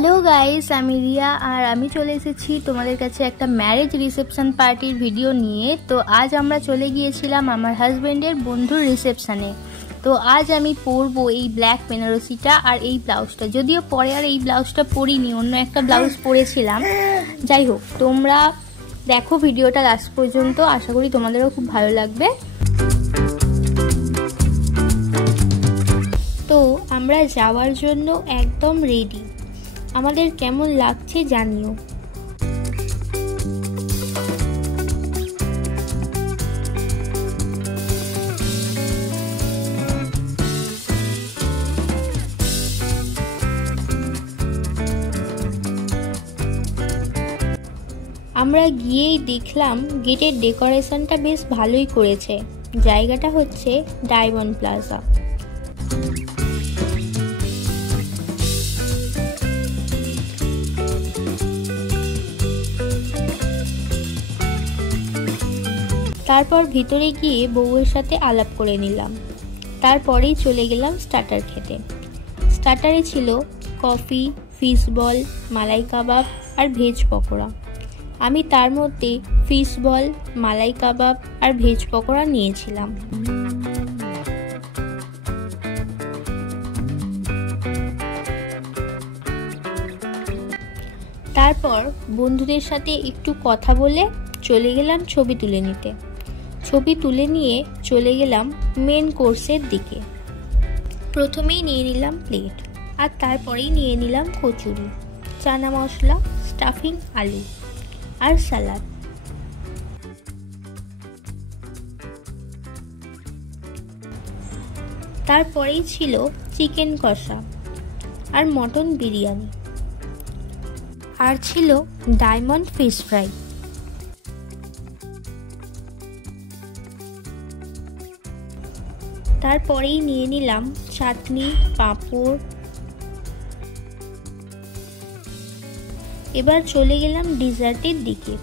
Hello guys, আমি রিয়া আর আমি চলে এসেছি তোমাদের কাছে একটা ম্যারেজ রিসেপশন পার্টির ভিডিও নিয়ে। তো আজ আমরা চলে গিয়েছিলাম আমার হাজবেন্ডের বন্ধুর রিসেপশনে। তো আজ আমি পরবো এই ব্ল্যাক বেনারসিটা আর এই ব্লাউজটা, যদিও পরে আর এই ব্লাউজটা পরিনি, অন্য একটা ব্লাউজ পরেছিলাম। যাই হোক, তোমরা দেখো ভিডিওটা লাস্ট পর্যন্ত, আশা করি তোমাদেরও খুব ভালো লাগবে। তো আমরা যাওয়ার জন্য একদম রেডি, আমাদের কেমন লাগছে জানিও। আমরা গিয়েই দেখলাম গেটের ডেকোরেশনটা বেশ ভালোই করেছে। জায়গাটা হচ্ছে ডায়মন্ড প্লাজা। তারপর ভিতরে গিয়ে বউয়ের সাথে আলাপ করে নিলাম। তারপরেই চলে গেলাম স্টার্টার খেতে। স্টার্টারে ছিল কফি, ফিশ বল, মালাই কাবাব আর ভেজ পকোড়া। আমি তার মধ্যে ফিশ বল, মালাই কাবাব আর ভেজ পকোড়া নিয়েছিলাম। তারপর বন্ধুদের সাথে একটু কথা বলে চলে গেলাম ছবি তুলে নিতে। ছবি তুলে নিয়ে চলে গেলাম মেন কোর্সের দিকে। প্রথমেই নিয়ে নিলাম প্লেট, আর তারপরেই নিয়ে নিলাম কচুরি, চানা মশলা, স্টাফিং আলু আর স্যালাড। তারপরেই ছিল চিকেন কষা আর মটন বিরিয়ানি, আর ছিল ডায়মন্ড ফিশ ফ্রাই। তারপরেই নিয়ে নিলাম চাটনি, পাঁপড়। এবার চলে গেলাম ডিজার্টের দিকে।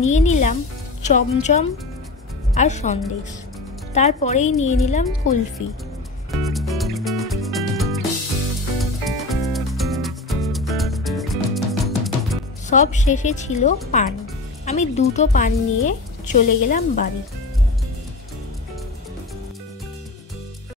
নিয়ে নিলাম চমচম আর সন্দেশ। তারপরেই নিয়ে নিলাম কুলফি। সব শেষে ছিল পান। আমি দুটো পান নিয়ে চলে গেলাম বাড়ি।